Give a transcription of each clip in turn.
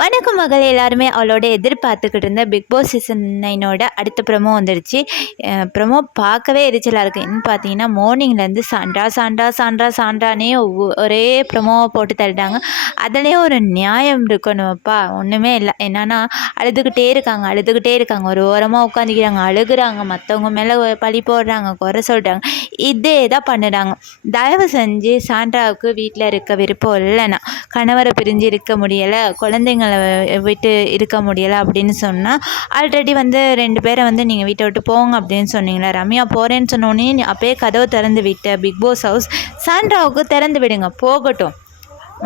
வணக்கம் மகள் எல்லாருமே அவளோட எதிர்பார்த்துக்கிட்டு இருந்த பிக் பாஸ் சீசன் 9 அடுத்த ப்ரமோ வந்துடுச்சு. ப்ரமோ பார்க்கவே எரிச்சலாக இருக்குது. என்னன்னு பார்த்தீங்கன்னா மார்னிங்லேருந்து சாண்ட்ரா சாண்ட்ரா சாண்ட்ரா சாண்ட்ரானே ஒரே ப்ரமோவை போட்டு தள்ளிட்டாங்க. அதுலேயே ஒரு நியாயம் இருக்கணும்ப்பா, ஒன்றுமே இல்லை. என்னன்னா அழுதுகிட்டே இருக்காங்க, ஒரு ஓரமாக உட்காந்துக்கிறாங்க, அழுகுறாங்க, மற்றவங்க மேலே பழி போடுறாங்க, குறை சொல்கிறாங்க, இதே தான் பண்ணுறாங்க. தயவு செஞ்சு சாண்ட்ராவுக்கு வீட்டில் இருக்க விருப்பம் இல்லைன்னா, கணவரை பிரிஞ்சு இருக்க முடியலை, குழந்தைங்களை விட்டு இருக்க முடியலை அப்படின்னு சொன்னால், ஆல்ரெடி வந்து 2 பேரை வந்து நீங்கள் வீட்டை விட்டு போங்க அப்படின்னு சொன்னீங்களா, ரம்யா போகிறேன்னு சொன்னோன்னே அப்போயே கதவை திறந்து விட்ட பிக் பாஸ் ஹவுஸ் சாண்ட்ராவுக்கு திறந்து விடுங்க, போகட்டும்.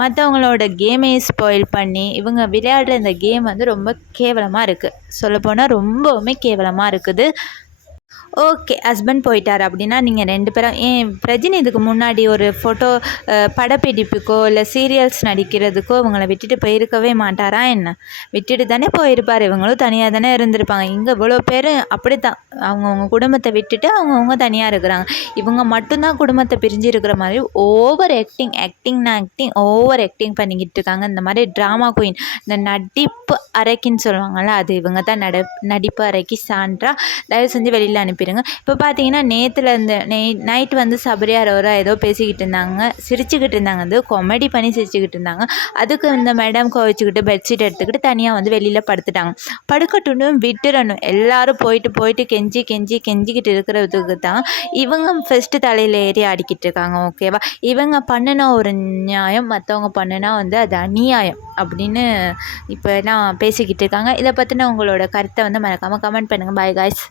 மற்றவங்களோட கேமையும் ஸ்பாயில் பண்ணி இவங்க விளையாடுற இந்த கேம் வந்து ரொம்ப கேவலமாக இருக்குது. சொல்லப்போனால் ரொம்பவுமே கேவலமாக இருக்குது. ஓகே, ஹஸ்பண்ட் போயிட்டார் அப்படின்னா நீங்கள் 2 பேரும் பிரஜினி இதுக்கு முன்னாடி ஒரு ஃபோட்டோ படப்பிடிப்புக்கோ இல்லை சீரியல்ஸ் நடிக்கிறதுக்கோ இவங்களை விட்டுட்டு போயிருக்கவே மாட்டாரா என்ன? விட்டுட்டு தானே போயிருப்பார். இவங்களும் தனியாக தானே இருந்திருப்பாங்க. இங்கே இவ்வளோ பேர் அப்படி தான் அவங்கவுங்க குடும்பத்தை விட்டுட்டு அவங்கவுங்க தனியாக இருக்கிறாங்க. இவங்க மட்டும்தான் குடும்பத்தை பிரிஞ்சு இருக்கிற மாதிரி ஓவர் ஆக்டிங் பண்ணிக்கிட்டு இருக்காங்க. இந்த மாதிரி ட்ராமா குயின், இந்த நடிப்பு அறைக்குன்னு சொல்லுவாங்கள்ல, அது இவங்க தான் நடிப்பு அறைக்கு சாண்ட்ரா. தயவு செஞ்சு வெளியில் அனுப்பிடுங்க. இப்போ பார்த்தீங்கன்னா நேற்றுலேருந்து நைட் வந்து சபரியா ரோரா ஏதோ பேசிக்கிட்டு இருந்தாங்க, சிரிச்சுக்கிட்டு இருந்தாங்க, அது காமெடி பண்ணி சிரிச்சுக்கிட்டு இருந்தாங்க. அதுக்கு இந்த மேடம் கோவிச்சுக்கிட்டு பெட்ஷீட் எடுத்துக்கிட்டு தனியாக வந்து வெளியில் படுத்துட்டாங்க. படுக்கட்டுன்னு விட்டுறணும். எல்லாரும் போயிட்டு கெஞ்சிக்கிட்டு இருக்கிறதுக்கு தான் இவங்க ஃபஸ்ட்டு தலையில் ஏறி ஆடிக்கிட்டு இருக்காங்க. ஓகேவா? இவங்க பண்ணின ஒரு நியாயம் மற்றவங்க பண்ணினா வந்து அது அநியாயம் அப்படின்னு இப்போ எல்லாம் பேசிக்கிட்டு இருக்காங்க. இதை பற்றின உங்களோட கருத்தை வந்து மறக்காமல் கமெண்ட் பண்ணுங்கள். Bye guys.